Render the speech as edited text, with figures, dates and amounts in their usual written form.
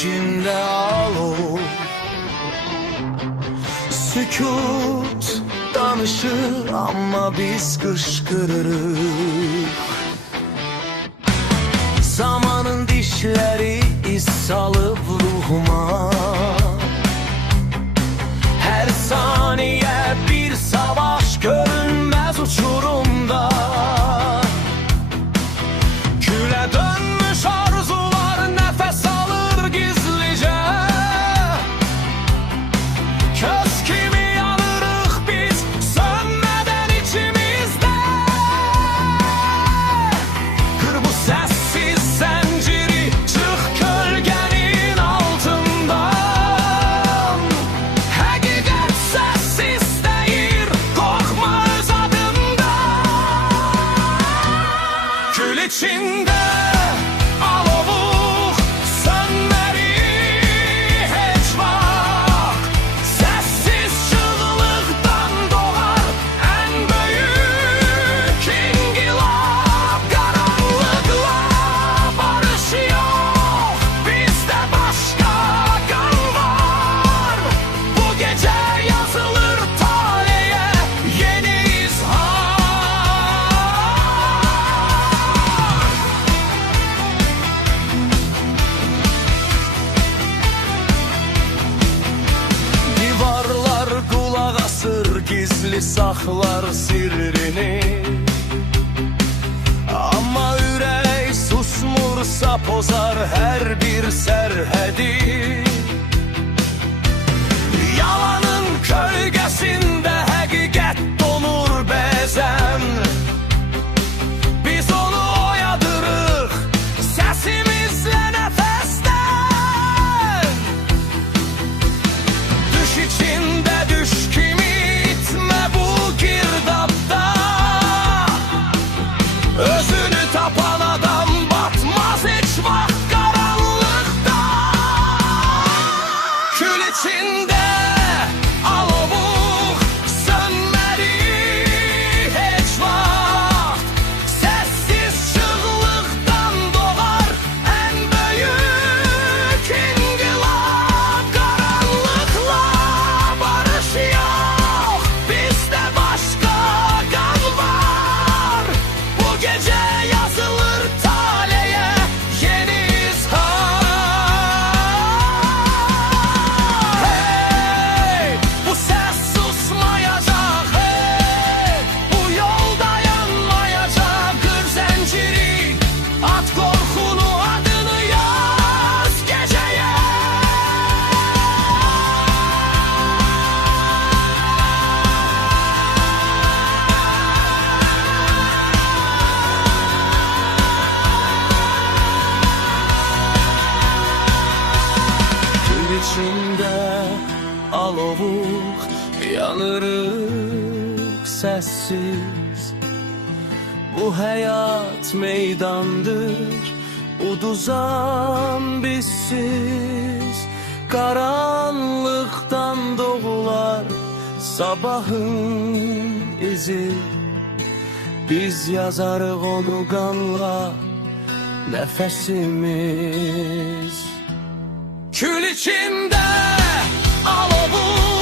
içinde alov. Sükut danışır ama biz kışkırırız. Zamanın dişleri iz salıp ruhuma. Her saniye bir savaş, görünmez uçurumda. Küle dönmüş arzular nefes alır gizlice. Köz kimi yanırık biz sönmeden içimizde. Kır bu sessiz zinciri, çık gölgenin altından. Hakikat sessiz değil, korkma öz adından. Kül içinde alovuk sönmeri hiç vakt. Sessiz çığlıktan doğar en büyük inkılap. Karanlıkla barış yok, bizde başka kan var. Bu gece yazılır tarihe yeni izhar. Divarlar kulak asır, gizli saklar sirrini. Ama ürək susmursa pozar her bir serhedi. Yalanın kölgesinde hakikat donur bezen. Biz onu oyadırıq sesimizle nefesten. Düş içinde düş kimi itme bu girdapta. Özünü tapan adam batmaz hiç vakt karanlıkta. Kül içinde alovuk sönmeri hiç vakt. Sessiz çığlıktan doğar en büyük inkılap. Karanlıkla barış yok, bizde başka kan var. Bu gece yazılır tarihe yeni izhar. Hey, bu ses susmayacak, hey, bu yolda yanmayacak. Kır zinciri, at korkunu, adını yaz geceye. Kül içinde alovuk yanırık sessiz. Bu hayat meydandır, uduzan bizsiz. Karanlıktan doğular sabahın izi. Biz yazarıq onu qanla nefesimiz. Kül içinde alovuk